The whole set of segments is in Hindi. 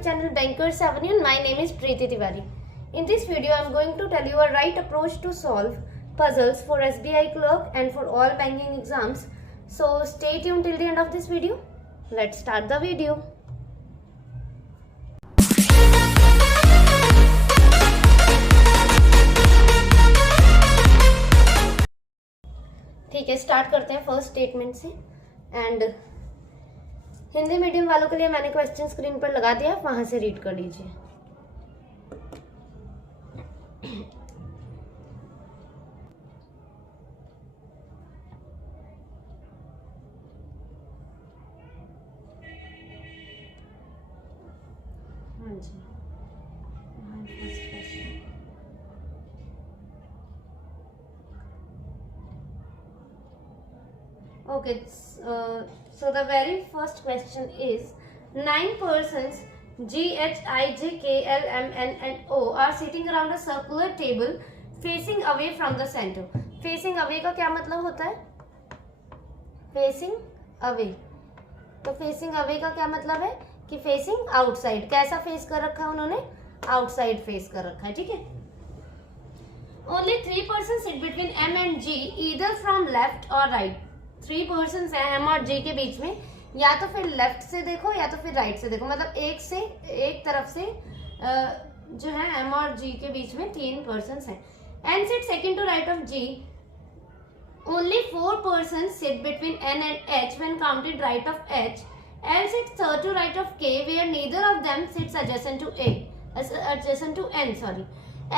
YouTube channel Bankers Avenue and my name is Preeti Tiwari. In this video, I am going to tell you a right approach to solve puzzles for SBI clerk and for all banking exams. So stay tuned till the end of this video. Let's start the video. ठीक है, स्टार्ट करते हैं फर्स्ट स्टेटमेंट से। एंड हिंदी मीडियम वालों के लिए मैंने क्वेश्चन स्क्रीन पर लगा दिया, वहां से रीड कर लीजिए। हाँ जी, first question. Okay, so the very first question is 9 persons G, H, I, J, K, L, M, N and O are sitting around a circular table facing away from the center. Facing away का क्या मतलब होता है? Facing away. तो facing away का क्या मतलब है कि facing outside. कैसा face कर रखा है उन्होंने? Outside face कर रखा है, ठीक है? Only 3 persons sit between M and G either from left or right. 3 persons हैं एम और जे के बीच में, या तो फिर लेफ्ट से देखो या तो फिर राइट से देखो, मतलब एक तरफ से जो है एम और जी के बीच में 3 पर्सन्स हैं। N sit second to right of G, only 4 persons sit between N and H when counted right of H. L sit third to right of K where neither of them sits adjacent to A, adjacent to N, sorry.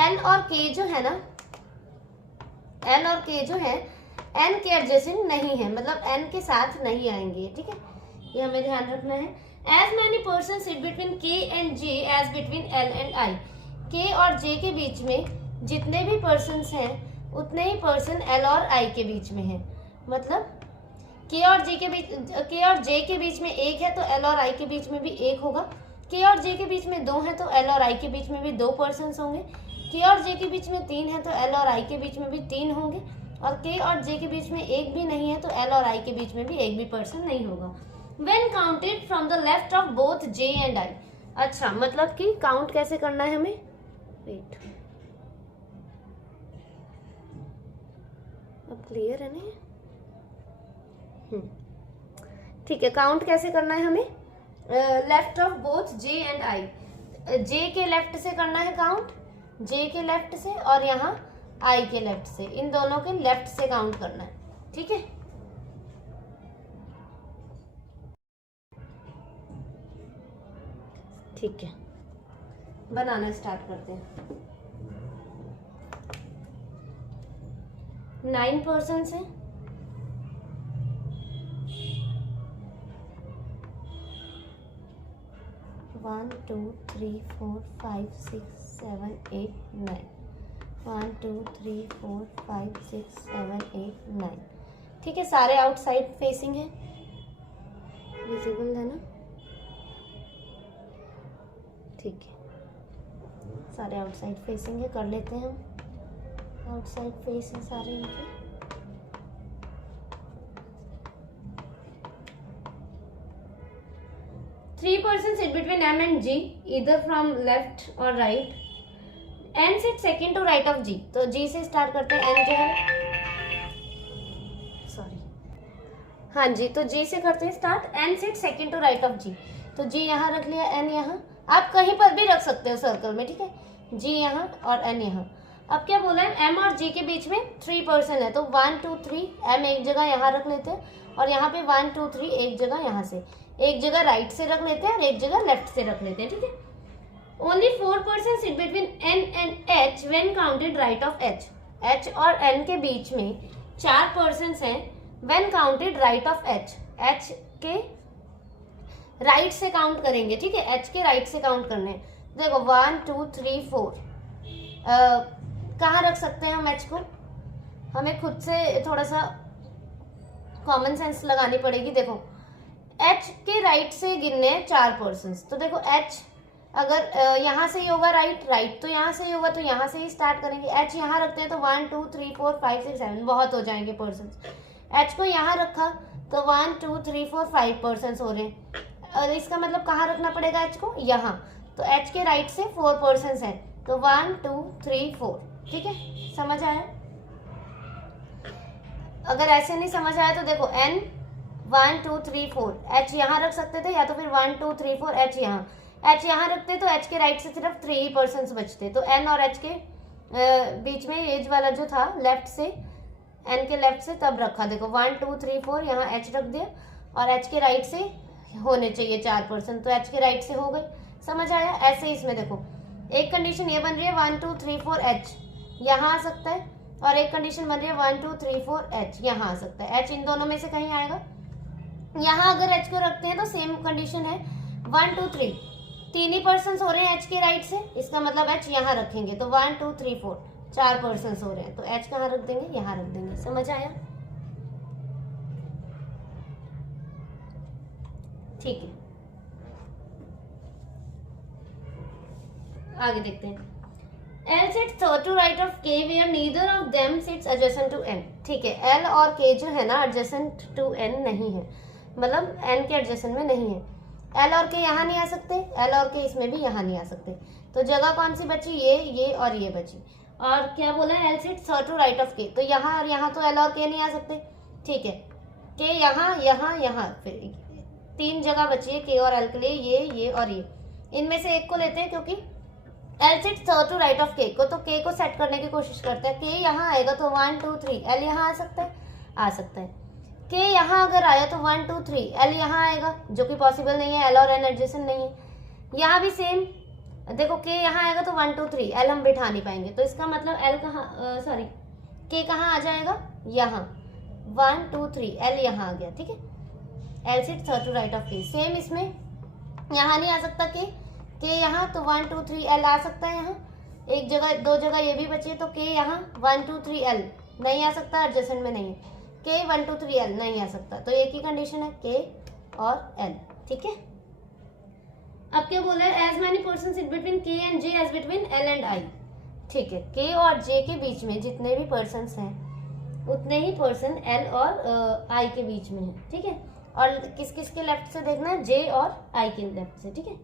L और के जो है ना, एल और के जो है एन के एडजेसेंट नहीं है, मतलब एन के साथ नहीं आएंगे, ठीक है, ये हमें ध्यान रखना है। As many person sit between K and J as between L and I. K और जे के बीच में जितने भी पर्सन्स हैं उतने ही पर्सन एल और आई के बीच में हैं, मतलब के और जे के बीच में 1 है तो एल और आई के बीच में भी 1 होगा। के और जे के बीच में 2 है तो एल और आई के बीच में भी 2 पर्सन्स होंगे। के और जे के बीच में 3 है तो एल और आई के बीच में भी 3 होंगे, और के और जे के बीच में 1 भी नहीं है तो एल और आई के बीच में भी 1 भी पर्सन नहीं होगा। When counted from the left of both J and I. अच्छा, मतलब कि काउंट कैसे करना है हमें? वेट, अब क्लियर है ना? ठीक है, काउंट कैसे करना है हमें? Left of both J and I. J के लेफ्ट से करना है काउंट, J के लेफ्ट से, और यहाँ आई के लेफ्ट से, इन दोनों के लेफ्ट से काउंट करना है, ठीक है। ठीक है, बनाना स्टार्ट करते हैं। 9 पर्सन्स हैं, वन 2 3 4 5 6 7 8 9, 1 2 3 4 5 6 7 8 9, ठीक है। सारे आउटसाइड फेसिंग है, विजिबल है ना? ठीक है, सारे आउटसाइड फेसिंग है, कर लेते हैं हम। आउटसाइड फेस है सारे इनके। Three person sit between M and G इधर फ्रॉम लेफ्ट और right. N sit second to right of G, तो जी से स्टार्ट करते हैं। एन जो है, सॉरी, हाँ जी, तो जी से करते हैं start. N sit second to right of G, तो जी यहाँ रख लिया, एन यहाँ, आप कहीं पर भी रख सकते हो सर्कल में, ठीक है। जी यहाँ और एन यहाँ। अब क्या बोला है, एम और जी के बीच में 3 पर्सन है, तो 1 2 3 एम एक जगह यहाँ रख लेते हैं, और यहाँ पे 1 2 3 एक जगह यहाँ से, एक जगह राइट से रख लेते हैं और एक जगह लेफ्ट से रख लेते हैं, ठीक है। Only 4 person sit between N and H when counted right of H. H और एन के बीच में 4 पर्सन हैं when counted right of H. H के राइट से काउंट करेंगे, ठीक है, एच के राइट से काउंट करने। देखो 1 2 3 4, कहाँ रख सकते हैं हम एच को? हमें खुद से थोड़ा सा कॉमन सेंस लगानी पड़ेगी। देखो एच के राइट से गिनने हैं 4 पर्सन्स, तो देखो एच अगर यहाँ से ही होगा राइट तो यहाँ से ही होगा, तो यहाँ से ही स्टार्ट करेंगे। एच यहाँ रखते हैं तो 1 2 3 4 5 6 7 बहुत हो जाएंगे पर्सन्स। एच को यहाँ रखा तो 1 2 3 4 5 पर्सन्स हो रहे हैं। और इसका मतलब कहाँ रखना पड़ेगा एच को, यहाँ। तो एच के राइट से 4 पर्सन है, तो 1 2 3 4। ठीक है, समझ आया? अगर ऐसे नहीं समझ आया तो देखो n 1 2 3 4, एच यहाँ रख सकते थे, या तो फिर 1 2 3 4 एच यहाँ। एच यहाँ रखते तो एच के राइट से सिर्फ 3 ही पर्सन बचते, तो एन और एच के बीच में एज वाला जो था लेफ्ट से, एन के लेफ्ट से तब रखा। देखो 1 2 3 4 यहाँ एच रख दिया, और एच के राइट से होने चाहिए 4 पर्सन, तो एच के राइट से हो गए। समझ आया? ऐसे ही इसमें देखो एक कंडीशन ये बन रही है 1 2 3 4 एच यहाँ आ सकता है, और एक कंडीशन बन रही है 1 2 3 4 एच यहाँ आ सकता है। एच इन दोनों में से कहीं आएगा। यहाँ अगर एच को रखते हैं तो सेम कंडीशन है 1 2 3, 3 ही पर्सन हो रहे हैं एच के राइट से, इसका मतलब एच यहाँ रखेंगे, तो 1 2 3 4 4 पर्सन हो रहे हैं, तो एच कहाँ रख देंगे, यहाँ रख देंगे। समझ आया? ठीक है, आगे देखते हैं। L sits third to right of K where neither of them sits adjacent to N। ठीक है, L और K जो है ना adjacent to N नहीं है, मतलब N के adjacent में नहीं है। L और K यहाँ नहीं आ सकते, L और K इसमें भी यहाँ नहीं आ सकते, तो जगह कौन सी बची, ये और ये बची। और क्या बोला है, L sits third to right of K, तो यहाँ और यहाँ तो L और K नहीं आ सकते। ठीक है, K यहाँ यहाँ यहाँ, फिर 3 जगह बची है K और L के लिए, ये और ये। इनमें से एक को लेते हैं, क्योंकि L sits third to right of K को, तो K को सेट करने की कोशिश करते हैं। K यहाँ आएगा तो 1 2 3 L यहाँ आ सकता है, आ सकता है। K यहाँ अगर आया तो 1 2 3 L यहाँ आएगा, जो कि पॉसिबल नहीं है, L और N एडजेसेंट नहीं है। यहाँ भी सेम, देखो K यहाँ आएगा तो 1 2 3 L हम बिठा नहीं पाएंगे, तो इसका मतलब L कहाँ, सॉरी K कहाँ आ जाएगा, यहाँ 1 2 3 L यहाँ आ गया। ठीक है, L sits third to right of K। Same इसमें यहाँ नहीं आ सकता K यहाँ, तो 1 2 3 L आ सकता है यहाँ, एक जगह 2 जगह ये भी बची है, तो K यहाँ 1 2 3 L नहीं आ सकता, एडजेसेंट में नहीं है। K 1 2 3 L नहीं आ सकता, तो एक ही कंडीशन है K और L। ठीक है, अब क्या बोला है, as many person sit between K and J as between L and I। ठीक है, K और J के बीच में जितने भी पर्सन हैं उतने ही पर्सन L और I के बीच में है। ठीक है, और किस किस के लेफ्ट से देखना है, J और I के लेफ्ट से। ठीक है,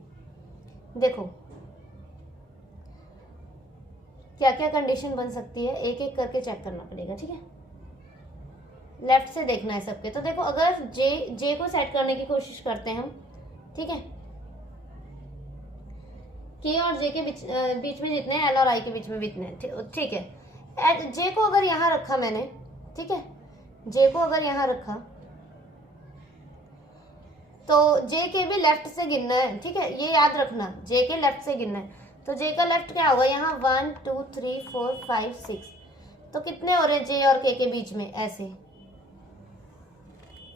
देखो क्या क्या कंडीशन बन सकती है, एक एक करके चेक करना पड़ेगा। ठीक है, लेफ्ट से देखना है सबके। तो देखो अगर जे को सेट करने की कोशिश करते हैं हम, ठीक है, के और जे के बीच में जितने एल और आई के बीच में जितने, ठीक है। जे को अगर यहाँ रखा मैंने, ठीक है, जे को अगर यहाँ रखा तो जे के भी लेफ्ट से गिनना है। ठीक है, ये याद रखना, जे के लेफ्ट से गिनना है। तो जे का लेफ्ट क्या होगा, यहाँ 1 2 3 4 5 6, तो कितने हो रहे हैं जे और के बीच में, ऐसे।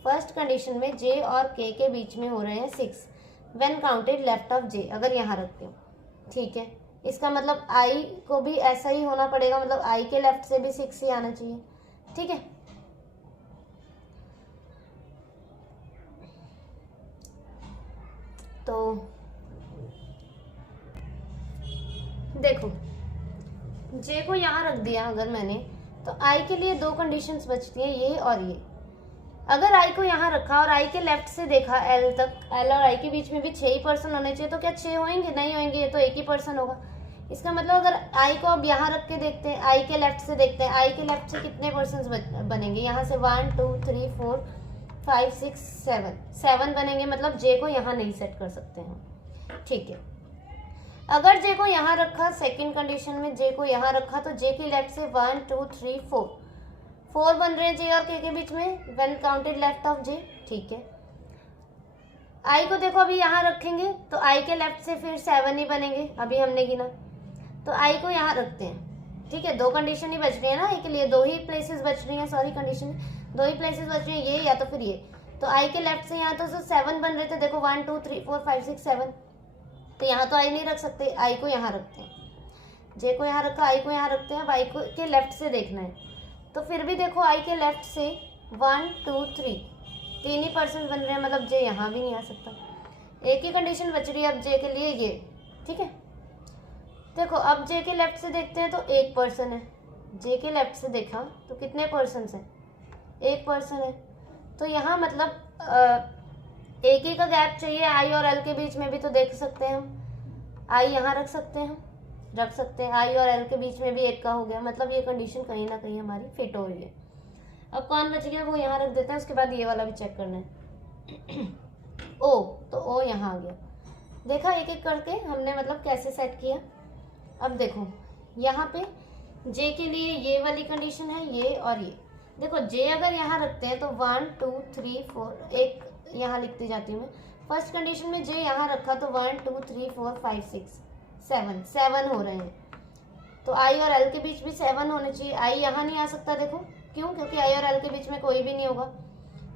फर्स्ट कंडीशन में जे और के बीच में हो रहे हैं 6 व्हेन काउंटेड लेफ्ट ऑफ जे, अगर यहाँ रखते हो। ठीक है, इसका मतलब आई को भी ऐसा ही होना पड़ेगा, मतलब आई के लेफ्ट से भी 6 ही आना चाहिए। ठीक है, तो देखो जे को यहाँ रख दिया अगर मैंने, तो आई के लिए 2 कंडीशंस बचती हैं, ये और ये। अगर आई को यहाँ रखा और आई के लेफ्ट से देखा एल तक, एल और आई के बीच में भी 6 ही पर्सन होने चाहिए, तो क्या 6 होंगे? नहीं होंगे, ये तो एक ही पर्सन होगा। इसका मतलब अगर आई को अब यहाँ रख के देखते हैं, आई के लेफ्ट से देखते हैं, आई के लेफ्ट से कितने पर्सन बनेंगे, यहाँ से 1 2 3 4 5 6 7 बनेंगे, मतलब जे को यहाँ नहीं सेट कर सकते हैं। ठीक है, अगर जे को यहाँ रखा, सेकंड कंडीशन में जे को यहाँ रखा, तो जे के लेफ्ट से 1 2 3 4 बन रहे हैं जे और के बीच में व्हेन काउंटेड लेफ्ट ऑफ जे। ठीक है, आई को देखो अभी यहाँ रखेंगे तो आई के लेफ्ट से फिर 7 ही बनेंगे, अभी हमने गिना, तो आई को यहाँ रखते हैं। ठीक है, 2 कंडीशन ही बच रही है ना, एक के लिए 2 ही प्लेसेस बच रही हैं, सॉरी कंडीशन 2 ही प्लेसेस बच रही है, ये या तो फिर ये। तो आई के लेफ्ट से यहाँ तो 7 बन रहे थे, देखो 1 2 3 4 5 6 7, तो यहाँ तो आई नहीं रख सकते, आई को यहाँ रखते हैं। जे को यहाँ रखा, आई को यहाँ रखते हैं। अब आई को के लेफ्ट से देखना है, तो फिर भी देखो आई के लेफ्ट से 1 2 3 3 ही पर्सन बन रहे हैं, मतलब जे यहाँ भी नहीं आ सकता। एक ही कंडीशन बच रही है अब जे के लिए, ये। ठीक है, देखो अब जे के लेफ्ट से देखते हैं तो 1 पर्सन है, जे के लेफ्ट से देखा तो कितने पर्सन हैं, 1 पर्सन है। तो यहाँ मतलब एक ही का गैप चाहिए आई और एल के बीच में भी, तो देख सकते हैं हम आई यहाँ रख सकते हैं, आई और एल के बीच में भी एक का हो गया, मतलब ये कंडीशन कहीं ना कहीं हमारी फिट हो रही है। अब कौन बच गया वो यहाँ रख देते हैं, उसके बाद ये वाला भी चेक करना है। ओ, तो ओ यहाँ आ गया। देखा एक एक करके हमने मतलब कैसे सेट किया। अब देखो यहाँ पे जे के लिए ये वाली कंडीशन है, ये और ये। देखो जे अगर यहाँ रखते हैं तो 1 2 3 4 एक यहाँ लिखती जाती हूँ मैं। फर्स्ट कंडीशन में जे यहाँ रखा तो 1 2 3 4 5 6 7 हो रहे हैं, तो आई और एल के बीच भी 7 होने चाहिए। आई यहाँ नहीं आ सकता, देखो क्यों, क्योंकि आई और एल के बीच में कोई भी नहीं होगा।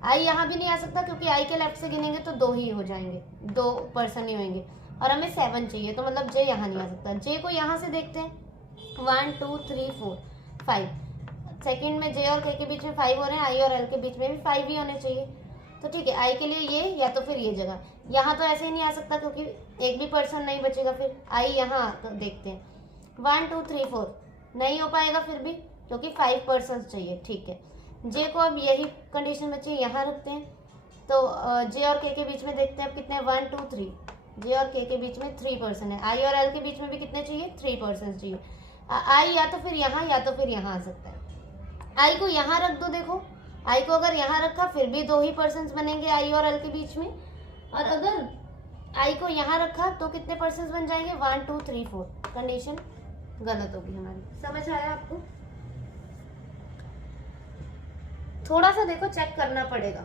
आई यहाँ भी नहीं आ सकता क्योंकि आई के लेफ्ट से गिनेंगे तो 2 ही हो जाएंगे, 2 पर्सन ही होंगे, और हमें 7 चाहिए, तो मतलब जे यहाँ नहीं आ सकता। जे को यहाँ से देखते हैं, 1 2 3 4 5, सेकंड में जे और के बीच में 5 हो रहे हैं, आई और एल के बीच में भी 5 ही होने चाहिए। तो ठीक है, आई के लिए ये या तो फिर ये जगह, यहाँ तो ऐसे ही नहीं आ सकता क्योंकि एक भी पर्सन नहीं बचेगा, फिर आई यहाँ तो देखते हैं 1 2 3 4 नहीं हो पाएगा फिर भी क्योंकि 5 पर्सन चाहिए। ठीक है, जे को अब यही कंडीशन बची है, यहाँ रखते हैं, तो जे और के बीच में देखते हैं अब कितने 1 2 3, जे और के बीच में 3 पर्सन है, आई और एल के बीच में भी कितने चाहिए 3 पर्सन चाहिए। आई या तो फिर यहाँ या तो फिर यहाँ आ सकता है। आई को यहाँ रख दो, देखो आई को अगर यहाँ रखा फिर भी 2 ही पर्सन बनेंगे आई और एल के बीच में, और अगर आई को यहाँ रखा तो कितने पर्सन बन जाएंगे 1 2 3 4। कंडीशन गलत होगी हमारी। समझ आया आपको? थोड़ा सा देखो चेक करना पड़ेगा।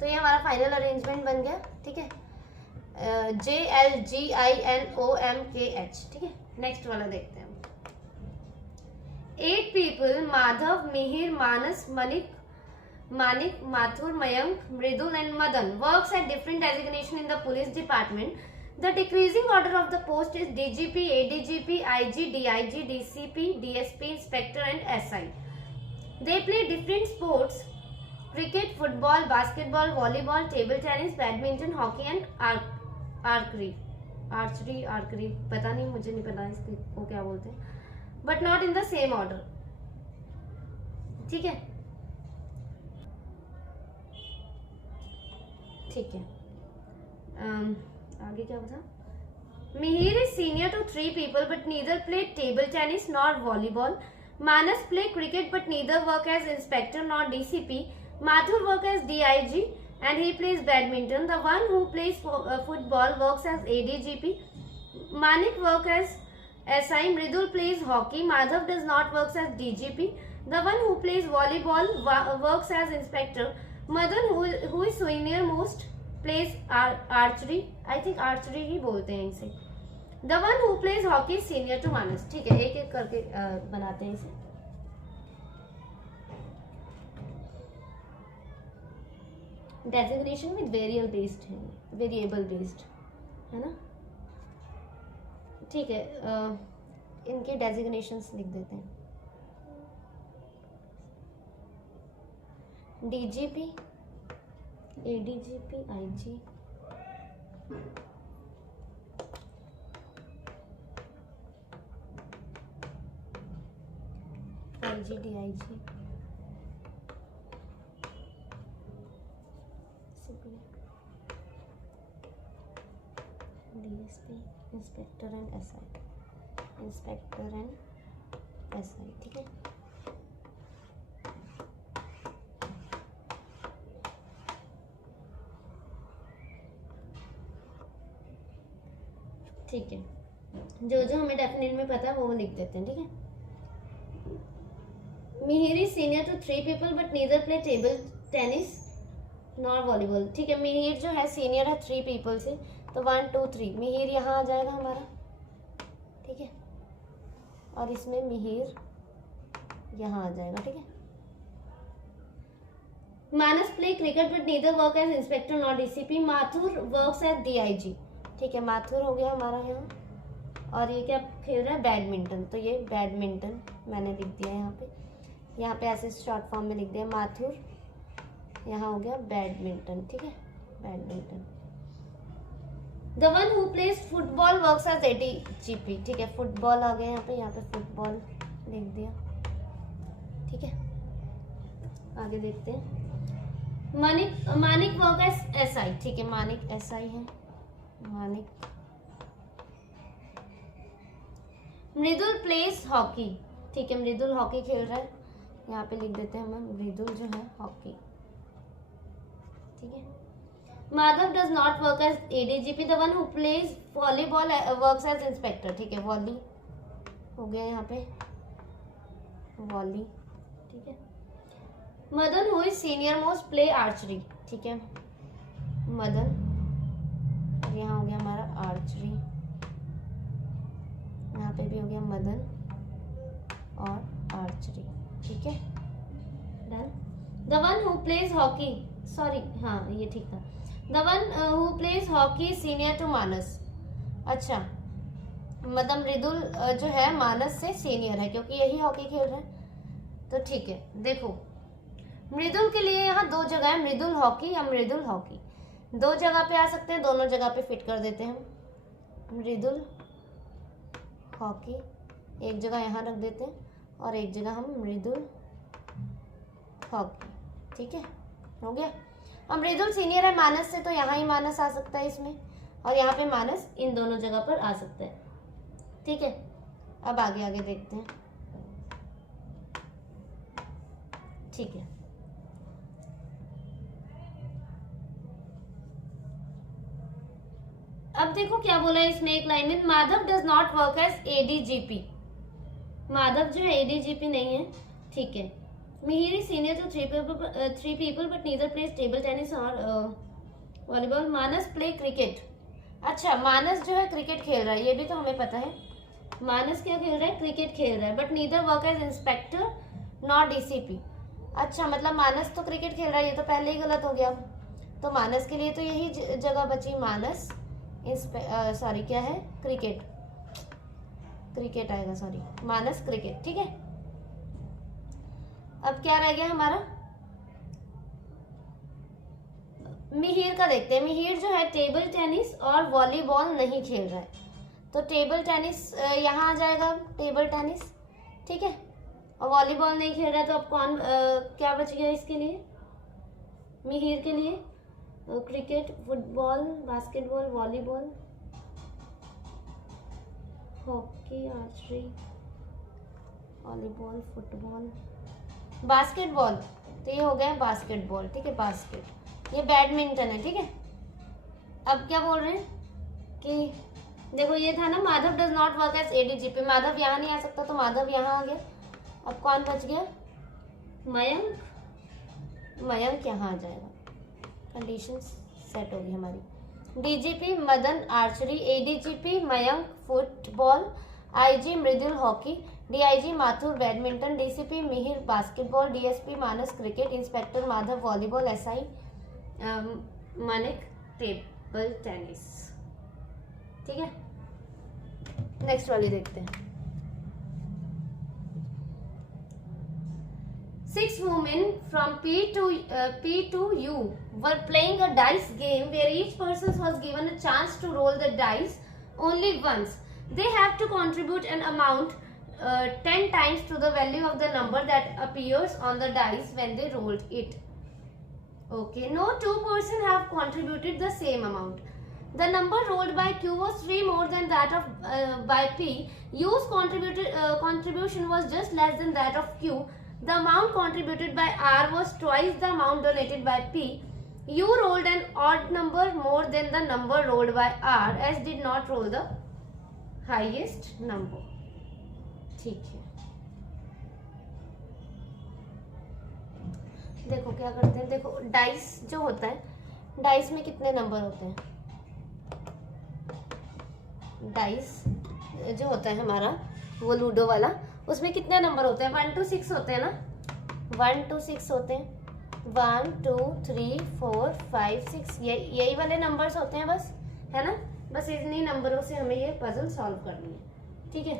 तो ये हमारा फाइनल अरेंजमेंट बन गया। ठीक है, JLGINOMKH। ठीक है, नेक्स्ट वाला देखते हैं। 8 people, Madhav, Mihir, Manas, Manik, Mathur, Mayank, Mridul and Madan works at different designation in the police department. The decreasing order of the post is DGP, ADGP, IG, DIG, DCP, DSP, Inspector and SI. They play different sports: cricket, football, basketball, volleyball, table tennis, badminton, hockey and archery. Archery पता नहीं, मुझे नहीं पता इसको क्या बोलते हैं, but not in the same order. ठीक है, ठीक है, आगे क्या बता। Mihir is senior to 3 people but neither play table tennis nor volleyball. Manas play cricket but neither work as inspector nor DCP. Mathur work as DIG and he plays badminton. The one who plays football works as ADGP. Manik work as SI. Mridul plays hockey. Madhav does not work as DGP. The one who plays volleyball works as inspector. Madan, who is senior most, plays archery. I think archery ही बोलते हैं इसे. The one who plays hockey is senior to Manas. ठीक है, एक एक करके बनाते हैं इसे. Designation with variable based है ना. ठीक है, इनके डेजिग्नेशंस लिख देते हैं. DGP, ADGP, IG, DIG, DSP, inspector and SI, ठीक है. ठीक है, जो जो हमें डेफिनेट में पता है वो लिख देते हैं. ठीक है, Mihir is senior to 3 people but neither play table tennis nor volleyball. ठीक है, मिहिर जो है सीनियर है 3 people से, तो 1 2 3 मिहिर यहाँ आ जाएगा हमारा. ठीक है, और इसमें मिहिर यहाँ आ जाएगा. ठीक है, Manas play cricket but neither work as inspector nor DCP. Mathur works as DIG. ठीक है, माथुर हो गया हमारा यहाँ. और ये क्या खेल रहा है, बैडमिंटन. तो ये बैडमिंटन मैंने लिख दिया यहाँ पे ऐसे शॉर्ट फॉर्म में लिख दिया माथुर. यहाँ हो गया बैडमिंटन. ठीक है, badminton. The one who plays football works as ADGP. ठीक है, फुटबॉल आ गया यहाँ पे फुटबॉल लिख दिया. ठीक है, आगे देखते हैं. मानिक वर्क एज एसआई, ठीक है, मानिक एसआई है, मानिक। मृदुल प्लेस हॉकी, ठीक है, मृदुल हॉकी खेल रहा है, यहाँ पे लिख देते हैं हम मृदुल जो है हॉकी, ठीक है। Madhav does not work as ADGP, the one who plays volleyball works as inspector, ठीक है, वॉली हो गया यहाँ पे, वॉली, ठीक है। Madan who is senior most play archery, ठीक है, मदन, यहाँ हो गया हमारा आर्चरी, यहाँ पे भी हो गया मदन और आर्चरी, ठीक है, done. The one who plays hockey, sorry हाँ ये ठीक था, the one who plays hockey senior to Manas, अच्छा मतलब मृदुल जो है मानस से सीनियर है क्योंकि यही हॉकी खेल रहे हैं, तो ठीक है। देखो मृदुल के लिए यहाँ दो जगह है, मृदुल हॉकी या मृदुल हॉकी, दो जगह पे आ सकते हैं, दोनों जगह पे फिट कर देते हैं हम, मृदुल हॉकी एक जगह यहाँ रख देते हैं और एक जगह हम मृदुल हॉकी, ठीक है, हो गया। अब मृदुल सीनियर है मानस से तो यहाँ ही मानस आ सकता है इसमें, और यहाँ पे मानस इन दोनों जगह पर आ सकता है, ठीक है। अब आगे आगे देखते हैं, ठीक है। अब देखो क्या बोला है इसमें एक लाइन में, Madhav does not work as ADGP, Madhav जो है एडीजीपी नहीं है, ठीक है। Mihir is senior to three people but neither plays table tennis और वॉलीबॉल। मानस प्ले क्रिकेट, अच्छा मानस जो है क्रिकेट खेल रहा है, ये भी तो हमें पता है, मानस क्या खेल रहा है, क्रिकेट खेल रहा है, but neither work as inspector not DCP, अच्छा मतलब मानस तो क्रिकेट खेल रहा है, ये तो पहले ही गलत हो गया, तो मानस के लिए तो यही जगह बची, मानस सॉरी क्या है, क्रिकेट, क्रिकेट आएगा, सॉरी मानस क्रिकेट, ठीक है। अब क्या रह गया हमारा, मिहिर का देखते हैं। मिहिर जो है टेबल टेनिस और वॉलीबॉल नहीं खेल रहा है, तो टेबल टेनिस यहाँ आ जाएगा, टेबल टेनिस, ठीक है, और वॉलीबॉल नहीं खेल रहा है, तो अब कौन क्या बच गया इसके लिए, मिहिर के लिए, cricket, football, basketball, volleyball, hockey, archery, volleyball, football, basketball, तो ये हो गया बास्केटबॉल, ठीक है, बास्केट, ये बैडमिंटन है, ठीक है। अब क्या बोल रहे हैं कि देखो ये था ना, Madhav does not work as ADGP, Madhav यहाँ नहीं आ सकता तो माधव यहाँ आ गया, अब कौन बच गया, मयंक, मयंक यहाँ आ जाएगा, कंडीशन सेट होगी हमारी। DGP Madan archery, ADGP Mayank football, IG Mridul hockey, DIG Mathur badminton, DCP Mihir basketball, DSP Manas cricket, inspector Madhav volleyball, SI Manik table tennis, ठीक है। नेक्स्ट वाली देखते हैं। 6 women from P to U were playing a dice game where each person was given a chance to roll the dice only once. They have to contribute an amount 10 times to the value of the number that appears on the dice when they rolled it. Okay, no two persons have contributed the same amount. The number rolled by Q was 3 more than that of by P. U's contribution was just less than that of Q. The amount contributed by R was twice the amount donated by P. U rolled an odd number more than the number rolled by R as did not roll the highest number. ठीक है, देखो क्या करते हैं, देखो डाइस जो होता है, डाइस में कितने नंबर होते हैं, डाइस जो होता है हमारा वो लूडो वाला, उसमें कितने नंबर होते हैं, 1 to 6 होते हैं ना, 1 to 6 होते हैं, 1 2 3 4 5 6, यही वाले नंबर्स होते हैं बस, है ना, बस इन्हीं नंबरों से हमें ये पजल सॉल्व करनी है, ठीक है।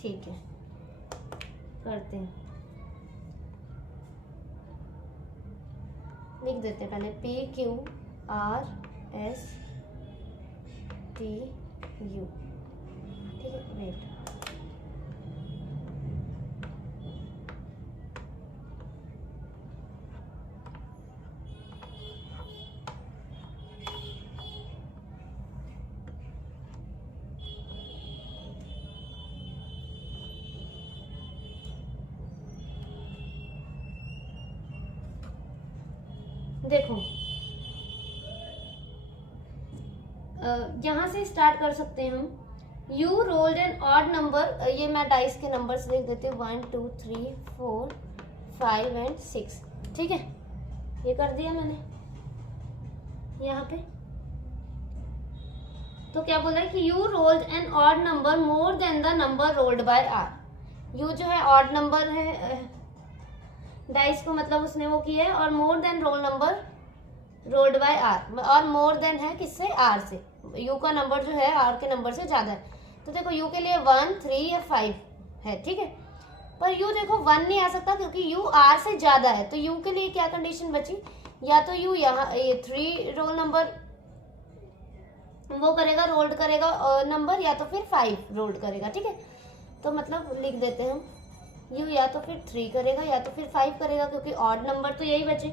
ठीक है, करते हैं, लिख देते हैं पहले P Q R S T U, ठीक है, वेट, देखो यहाँ से स्टार्ट कर सकते हैं हम। You rolled an odd number, ये मैं डाइस के नंबर्स लिख देती हूँ 1 2 3 4 5 एंड 6, ठीक है, ये कर दिया मैंने यहाँ पे। तो क्या बोला है कि you rolled an odd number more than the number rolled by R. You जो है ऑड नंबर है डाइस को, मतलब उसने वो किया है, और more than roll number rolled by R, और मोर देन है किससे, आर से। यू का नंबर जो है आर के नंबर से ज्यादा है। तो देखो यू के लिए 1 3 या 5 है, ठीक है, पर यू देखो 1 नहीं आ सकता क्योंकि यू आर से ज्यादा है। तो यू के लिए क्या कंडीशन बची, या तो यू यहाँ 3 रोल नंबर वो करेगा, रोल्ड करेगा नंबर, या तो फिर 5 रोल्ड करेगा, ठीक है। तो मतलब लिख देते हैं हम यू या तो फिर 3 करेगा या तो फिर 5 करेगा, क्योंकि ऑड नंबर तो यही बचे।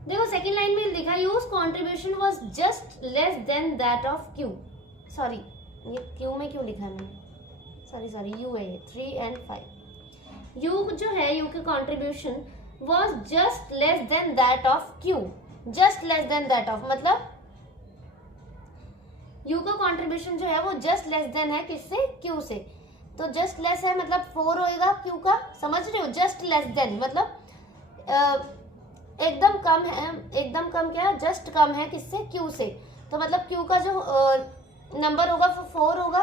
देखो सेकंड लाइन में लिखा use contribution was just less than that of Q. Sorry, ये क्यू में क्यों लिखा है मैंने, सॉरी यू है ये 3 एंड 5। यू जो है, यू की contribution was just less than that of Q. Just less than that of मतलब यू का कॉन्ट्रीब्यूशन जो है वो जस्ट लेस देन है किससे, क्यू से। तो जस्ट लेस है मतलब 4 होएगा क्यू का, समझ रहे हो। जस्ट लेस देन मतलब एकदम कम है, एकदम कम क्या है, जस्ट कम है किससे, क्यू से। तो मतलब क्यू का जो नंबर होगा वो 4 होगा,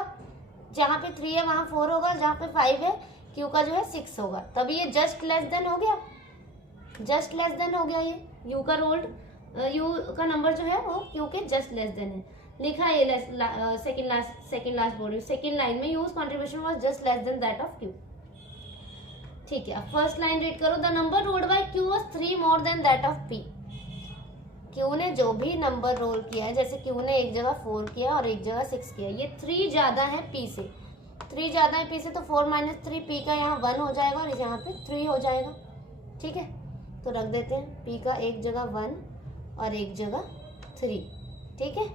जहाँ पे 3 है वहाँ 4 होगा, जहाँ पे 5 है क्यू का जो है 6 होगा। तभी ये जस्ट लेस देन हो गया, जस्ट लेस देन हो गया। ये यू का रोल्ड, यू का नंबर जो है वो क्यू के जस्ट लेस देन है, लिखा है सेकंड लास्ट बोल रही हूँ। सेकंड लाइन में use contribution was just less than that of Q, ठीक है। फर्स्ट लाइन रीड करो, the number rolled bye Q was 3 more than that of P. Q ने जो भी नंबर रोल किया है, जैसे क्यू ने एक जगह 4 किया और एक जगह 6 किया, ये 3 ज्यादा है पी से, 3 ज्यादा है पी से। तो 4 - 3 पी का यहाँ 1 हो जाएगा और यहाँ पे 3 हो जाएगा, ठीक है। तो रख देते हैं पी का एक जगह 1 और एक जगह 3, ठीक है,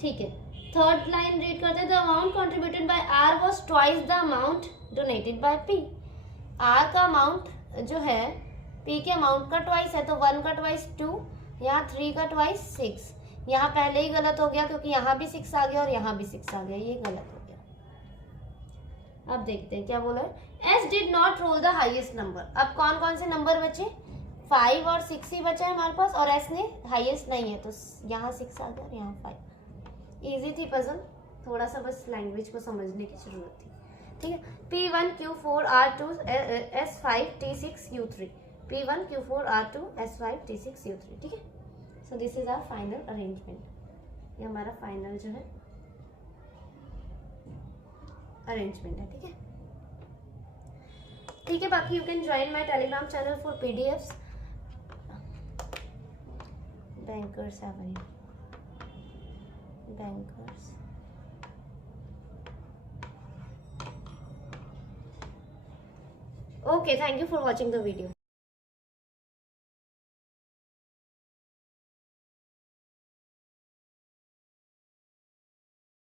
ठीक है। थर्ड लाइन रीड करते हैं, the amount contributed by R was twice the amount donated by P. R का अमाउंट जो है पी के अमाउंट का ट्वाइस है, तो 1 का ट्वाइस 2, यहाँ 3 का ट्वाइस 6। यहाँ पहले ही गलत हो गया क्योंकि यहाँ भी 6 आ गया और यहाँ भी 6 आ गया, ये गलत हो गया। अब देखते हैं क्या बोला है, S did not role the highest number. अब कौन कौन से नंबर बचे, 5 और 6 ही बचा है हमारे पास, और एस ने हाइएस्ट नहीं है, तो यहाँ 6 आ गया और यहाँ 5। इजी थी पजल, थोड़ा सा बस लैंग्वेज को समझने की जरूरत थी, ठीक है। P1 Q4 R2 S5 T6 U3, P1 Q4 R2 S5 T6 U3, ठीक है। So this is our final arrangement, ये हमारा फाइनल जो है अरेंजमेंट है, ठीक है, ठीक है। बाकी you can join my Telegram channel for PDFs। Bankers bankers okay, thank you for watching the video.